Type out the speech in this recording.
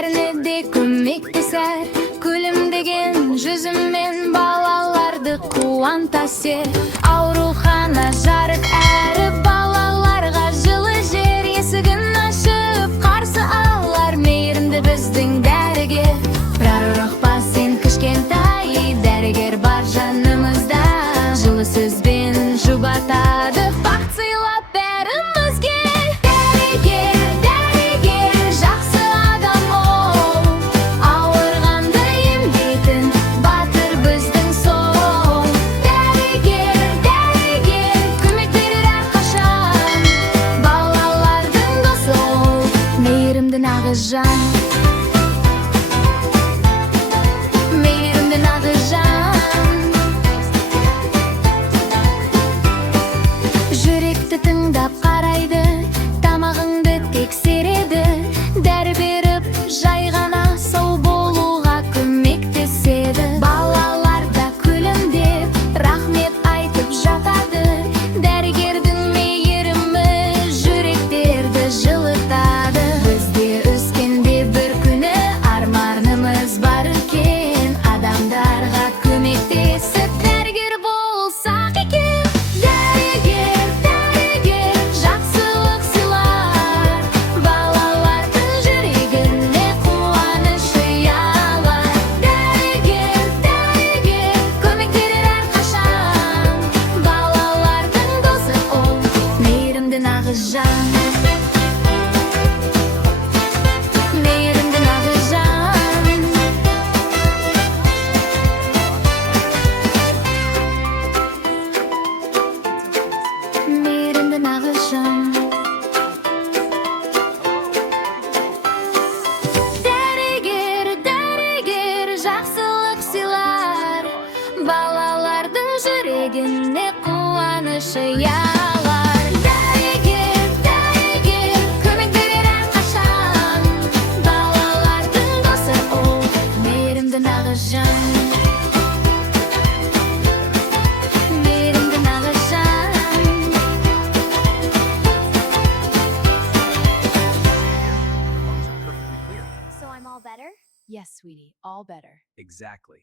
bärine de kömekteser. Gülümdegen yüzümmen balalardı kuantaser. Auruhana jarık әрі balalarga жылы жер есігін ашып қарсы алар мейірімді біздің дәрігер. Бірақ ұрықпа сен кішкентай, дәрігер бар жанымызда. Жылы сөзбен жұбатады, бақыт сыйлап бәрімізге. Дәрігер, дәрігер, жақсы адам ол, ауырғанды емдейтін батыр біздің сол. Дәрігер, дәрігер, көмек берер әрқашан, балалардың досы ол, мейірімді нағыз жан. Мейірімді нағыз жан. Жүректі тыңдап қарайды, тамағыңды тексереді, дәрі беріп жай ғана сау болуға көмектеседі. Балалар да күлімдеп рахмет айтып жатады, дәрігердің мейірімі жүректерді жылытады. Бізде өскенде бір күні арманымыз бар үлкен, адамдарға көмектесіп дәрігер болсақ екен. Дәрігер, дәрігер, жақсылық сыйлар, балалардың жүрегіне қуаныш ұялар. Дәрігер, дәрігер, көмек берер әрқашан, балалардың досы ол, мейірімді нағыз жан. Мейірімді нағыз жан. Мейірімді нағыз жан. Дәрігер, дәрігер, жақсылық сыйлар, балалардың жүрегіне қуаныш ұялар. Дәрігер, дәрігер, көмек берер әрқашан, балалардың досы ол, мейірімді нағыз жан. Мейірімді нағыз жан. So I'm all better? Yes, sweetie, all better. Exactly.